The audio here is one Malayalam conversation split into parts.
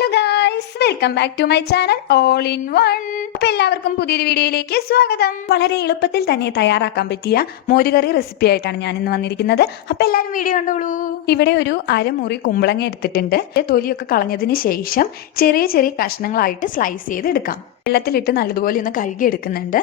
Hello guys, welcome back to my channel all in one. അപ്പോൾ എല്ലാവർക്കും പുതിയൊരു വീഡിയോയിലേക്ക് സ്വാഗതം. വളരെ എളുപ്പത്തിൽ തന്നെ തയ്യാറാക്കാൻ പറ്റിയ മോരുകറി റെസിപ്പി ആയിട്ടാണ് ഞാൻ ഇന്ന് വന്നിരിക്കുന്നത്. അപ്പോൾ എല്ലാവരും വീഡിയോ കണ്ടോളൂ. ഇവിടെ ഒരു അരമുറി കുമ്പളങ്ങ എടുത്തിട്ടുണ്ട്. തൊലിയൊക്കെ കളഞ്ഞതിന് ശേഷം ചെറിയ ചെറിയ കഷ്ണങ്ങളായിട്ട് സ്ലൈസ് ചെയ്ത് എടുക്കാം. വെള്ളത്തിലിട്ട് നല്ലതുപോലെ ഒന്ന് കഴുകി എടുക്കുന്നുണ്ട്.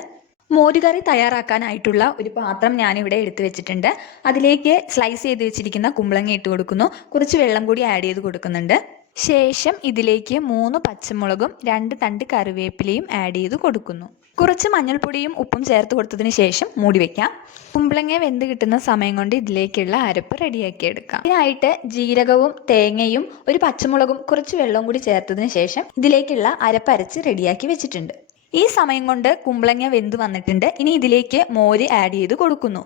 മോരുകറി തയ്യാറാക്കാനായിട്ടുള്ള ഒരു പാത്രം ഞാനിവിടെ എടുത്തു വെച്ചിട്ടുണ്ട്. അതിലേക്ക് സ്ലൈസ് ചെയ്ത് വെച്ചിരിക്കുന്ന കുമ്പളങ്ങ ഇട്ട് കൊടുക്കുന്നു. കുറച്ച് വെള്ളം കൂടി ആഡ് ചെയ്ത് കൊടുക്കുന്നുണ്ട്. ശേഷം ഇതിലേക്ക് 3 പച്ചമുളകും 2 തണ്ട് കറിവേപ്പിലയും ആഡ് ചെയ്ത് കൊടുക്കുന്നു. കുറച്ച് മഞ്ഞൾപ്പൊടിയും ഉപ്പും ചേർത്ത് കൊടുത്തതിന് ശേഷം മൂടി വെക്കാം. കുമ്പളങ്ങ വെന്ത് കിട്ടുന്ന സമയം കൊണ്ട് ഇതിലേക്കുള്ള അരപ്പ് റെഡിയാക്കി എടുക്കാം. ഇതിനായിട്ട് ജീരകവും തേങ്ങയും ഒരു പച്ചമുളകും കുറച്ച് വെള്ളവും കൂടി ചേർത്തതിന് ശേഷം ഇതിലേക്കുള്ള അരപ്പ് അരച്ച് റെഡിയാക്കി വെച്ചിട്ടുണ്ട്. ഈ സമയം കൊണ്ട് കുമ്പളങ്ങ വെന്ത് വന്നിട്ടുണ്ട്. ഇനി ഇതിലേക്ക് മോര് ആഡ് ചെയ്ത് കൊടുക്കുന്നു.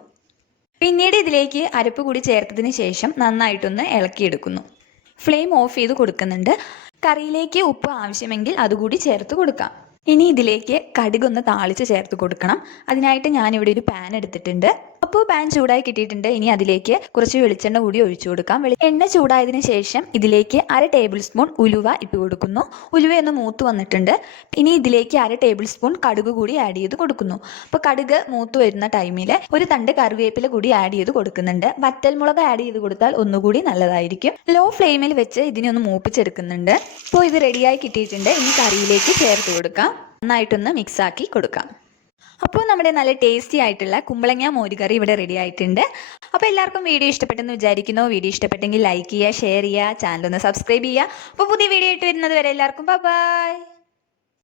പിന്നീട് ഇതിലേക്ക് അരപ്പ് കൂടി ചേർത്തതിന് ശേഷം നന്നായിട്ടൊന്ന് ഇളക്കിയെടുക്കുന്നു. ഫ്ലെയിം ഓഫ് ചെയ്ത് കൊടുക്കുന്നുണ്ട്. കറിയിലേക്ക് ഉപ്പ് ആവശ്യമെങ്കിൽ അതുകൂടി ചേർത്ത് കൊടുക്കാം. ഇനി ഇതിലേക്ക് കടുകൊന്ന് താളിച്ച് ചേർത്ത് കൊടുക്കണം. അതിനായിട്ട് ഞാനിവിടെ ഒരു പാൻ എടുത്തിട്ടുണ്ട്. അപ്പോൾ പാൻ ചൂടായി കിട്ടിയിട്ടുണ്ട്. ഇനി അതിലേക്ക് കുറച്ച് വെളിച്ചെണ്ണ കൂടി ഒഴിച്ചു കൊടുക്കാം. എണ്ണ ചൂടായതിനു ശേഷം ഇതിലേക്ക് 1/2 ടേബിൾ സ്പൂൺ ഉലുവ ഇട്ട് കൊടുക്കുന്നു. ഉലുവയൊന്ന് മൂത്ത് വന്നിട്ടുണ്ട്. ഇനി ഇതിലേക്ക് 1/2 ടേബിൾ സ്പൂൺ കടുക് കൂടി ആഡ് ചെയ്ത് കൊടുക്കുന്നു. അപ്പോൾ കടുക് മൂത്ത് വരുന്ന ടൈമിൽ ഒരു തണ്ട് കറിവേപ്പില കൂടി ആഡ് ചെയ്ത് കൊടുക്കുന്നുണ്ട്. വറ്റൽമുളക് ആഡ് ചെയ്ത് കൊടുത്താൽ ഒന്നുകൂടി നല്ലതായിരിക്കും. ലോ ഫ്ലെയിമിൽ വെച്ച് ഇതിനെ ഒന്ന് മൂപ്പിച്ചെടുക്കുന്നുണ്ട്. അപ്പോൾ ഇത് റെഡിയായി കിട്ടിയിട്ടുണ്ട്. ഇനി കറിയിലേക്ക് ചേർത്ത് കൊടുക്കാം. നന്നായിട്ടൊന്ന് മിക്സാക്കി കൊടുക്കാം. അപ്പോൾ നമ്മുടെ നല്ല ടേസ്റ്റി ആയിട്ടുള്ള കുമ്പളങ്ങ മോരുകറി ഇവിടെ റെഡി ആയിട്ടുണ്ട്. അപ്പോൾ എല്ലാവർക്കും വീഡിയോ ഇഷ്ടപ്പെട്ടെന്ന് വിചാരിക്കുന്നു. വീഡിയോ ഇഷ്ടപ്പെട്ടെങ്കിൽ ലൈക്ക് ചെയ്യുക, ഷെയർ ചെയ്യുക, ചാനൽ ഒന്ന് സബ്സ്ക്രൈബ് ചെയ്യുക. അപ്പോൾ പുതിയ വീഡിയോ ആയിട്ട് വരുന്നത് വരെ എല്ലാവർക്കും ബൈ.